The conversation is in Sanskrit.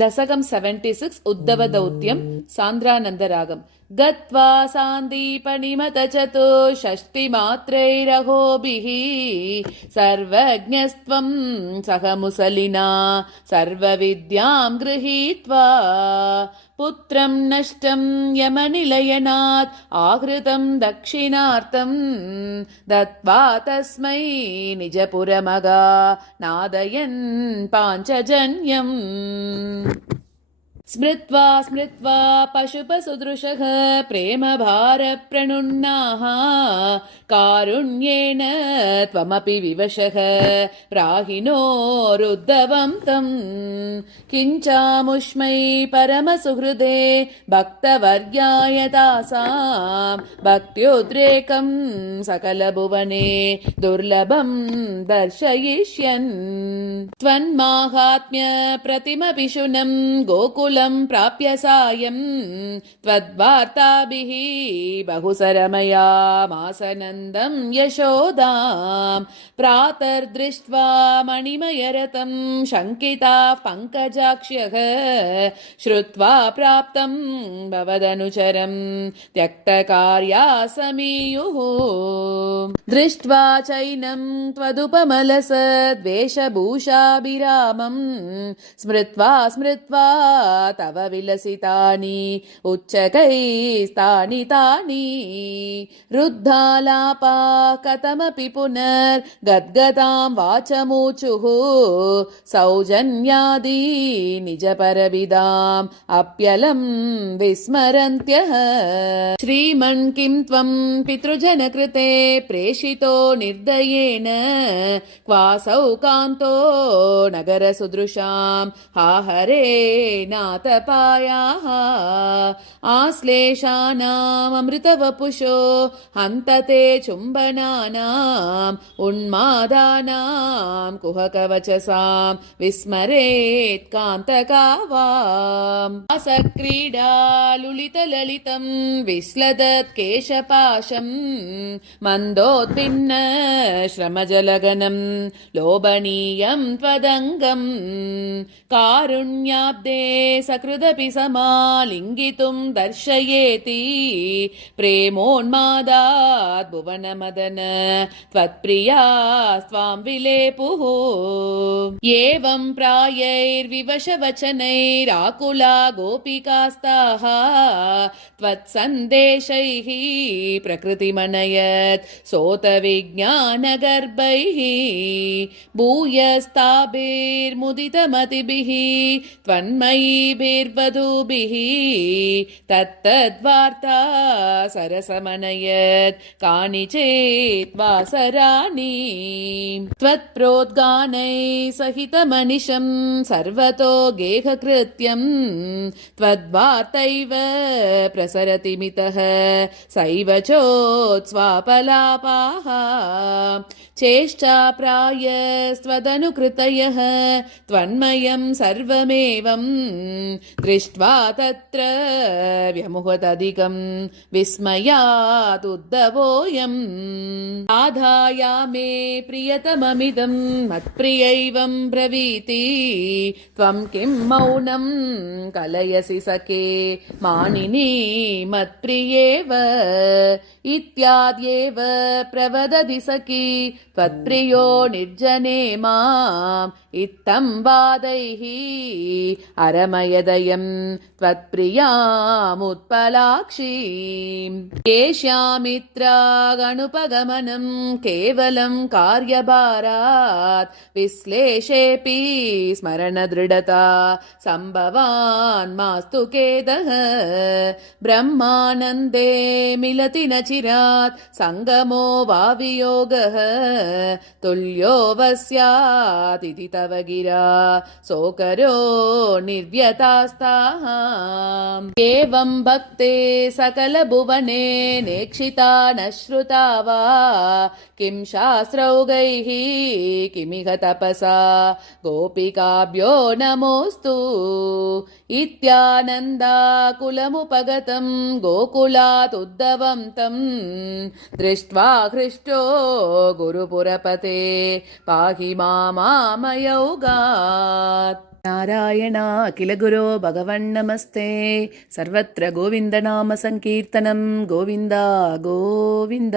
दशकं 76 उद्धवदौत्यं सान्द्रानन्दरागम् गत्वा सान्दीपनिमतचतुष्षष्टिमात्रैरहोभिः सर्वज्ञस्त्वं सह मुसलिना सर्वविद्यां गृहीत्वा पुत्रं नष्टं यमनिलयनात् आहृतं दक्षिणार्थं दत्त्वा तस्मै निजपुरमगा नादयन् पाञ्चजन्यम् स्मृत्वा स्मृत्वा पशुपसुदृशः प्रेमभारप्रणुन्नाः कारुण्येन त्वमपि विवशः प्राहिणोरुद्धवं तम् किञ्चामुष्मै परमसुहृदे भक्तवर्याय तासां भक्त्युद्रेकं सकलभुवने दुर्लभं दर्शयिष्यन् त्वन्माहात्म्य प्रतिमपिशुनं गोकुल प्राप्य सायं त्वद्वार्ताभिः बहुसरमयामासनन्दं यशोदां प्रातर्दृष्ट्वा मणिमयरतं शङ्किताः पङ्कजाक्ष्यः श्रुत्वा प्राप्तं भवदनुचरं त्यक्तकार्या समीयुः दृष्ट्वा चैनं त्वदुपमलसद्वेषभूषाभिरामं स्मृत्वा स्मृत्वा तव विलसितानि उच्चकैस्तानि तानि रुद्धालापा कथमपि पुनर्गद्गदां वाचमूचुः सौजन्यादि निजपरविदाम् अप्यलं विस्मरन्त्यः श्रीमन् किं त्वं पितृजनकृते प्रेषितो निर्दयेन क्वासौ कान्तो नगरसुदृशां हाहरे नातपायाः आश्लेषानामृतवपुषो हन्तते चुम्बनानाम् उन्मादानां कुहकवचसां विस्मरेत् कान्तकावाम् असक्रीडालुलितललितं विश्लदत् केशपाशं मन्दोद्भिन्न श्रमजलगनं लोभनीयं त्वदङ्गं कारुण्याब्दे सकृदपि समालिङ्गितुं दर्शयेति प्रेमोन्मादात् भुवनमदन त्वत्प्रिया स्वां विलेपुः एवं प्रायैर्विवशवचनैराकुला गोपिकास्ताः त्वत्सन्देशैः प्रकृतिमनयत् सोतविज्ञानगर्भैः भूयस्ताभिर्मुदितमतिभिः त्वन्मयीभिर्वधूभिः तत्तद्वार्ता सरसमनयत् कानिचेत् वासराणि त्वत्प्रोद्गानैः सहितमनिशं सर्वतो गेहकृत्यं त्वद्वार्तैव प्रसरति मितः सैव चोत्स्वापलापाः चेष्टाप्रायस्त्वदनुकृतयः त्वन्मयं सर्वमेवं दृष्ट्वा तत्र व्यमुहतधिकं विस्मयादुद्धवोऽयम् आधायामे प्रियतममिदं मत्प्रियैवं ब्रवीति त्वं किं मौनं कलयसि सखे मानिनी मत्प्रियेव इत्याद्येव प्रवदति सखी त्वत्प्रियो निर्जने माम् इत्थं वादैः अरमयदयं त्वत्प्रियामुत्पलाक्षीम् येष्यामित्रागणुपगमनं केवलं कार्यभारात् विश्लेषेऽपि स्मरणदृढता सम्भवान् मास्तु खेदः ब्रह्मानन्दे मिलति न चिरात् सङ्गमो वा वियोगः तुल्यो वस्यादिति तव तव गिरा सोकरो निर्व्यतास्ताः एवं भक्ते सकलभुवने नेक्षिता न श्रुता वा किं शास्त्रौघैः किमिह तपसा गोपिकाभ्यो नमोऽस्तु इत्यानन्दाकुलमुपगतं गोकुलात् उद्धवं तं दृष्ट्वा हृष्टो गुरुपुरपते पाहि मामामयौगात् नारायण अखिल गुरो भगवन्नमस्ते सर्वत्र गोविन्दनाम संकीर्तनं गोविन्द गोविन्द।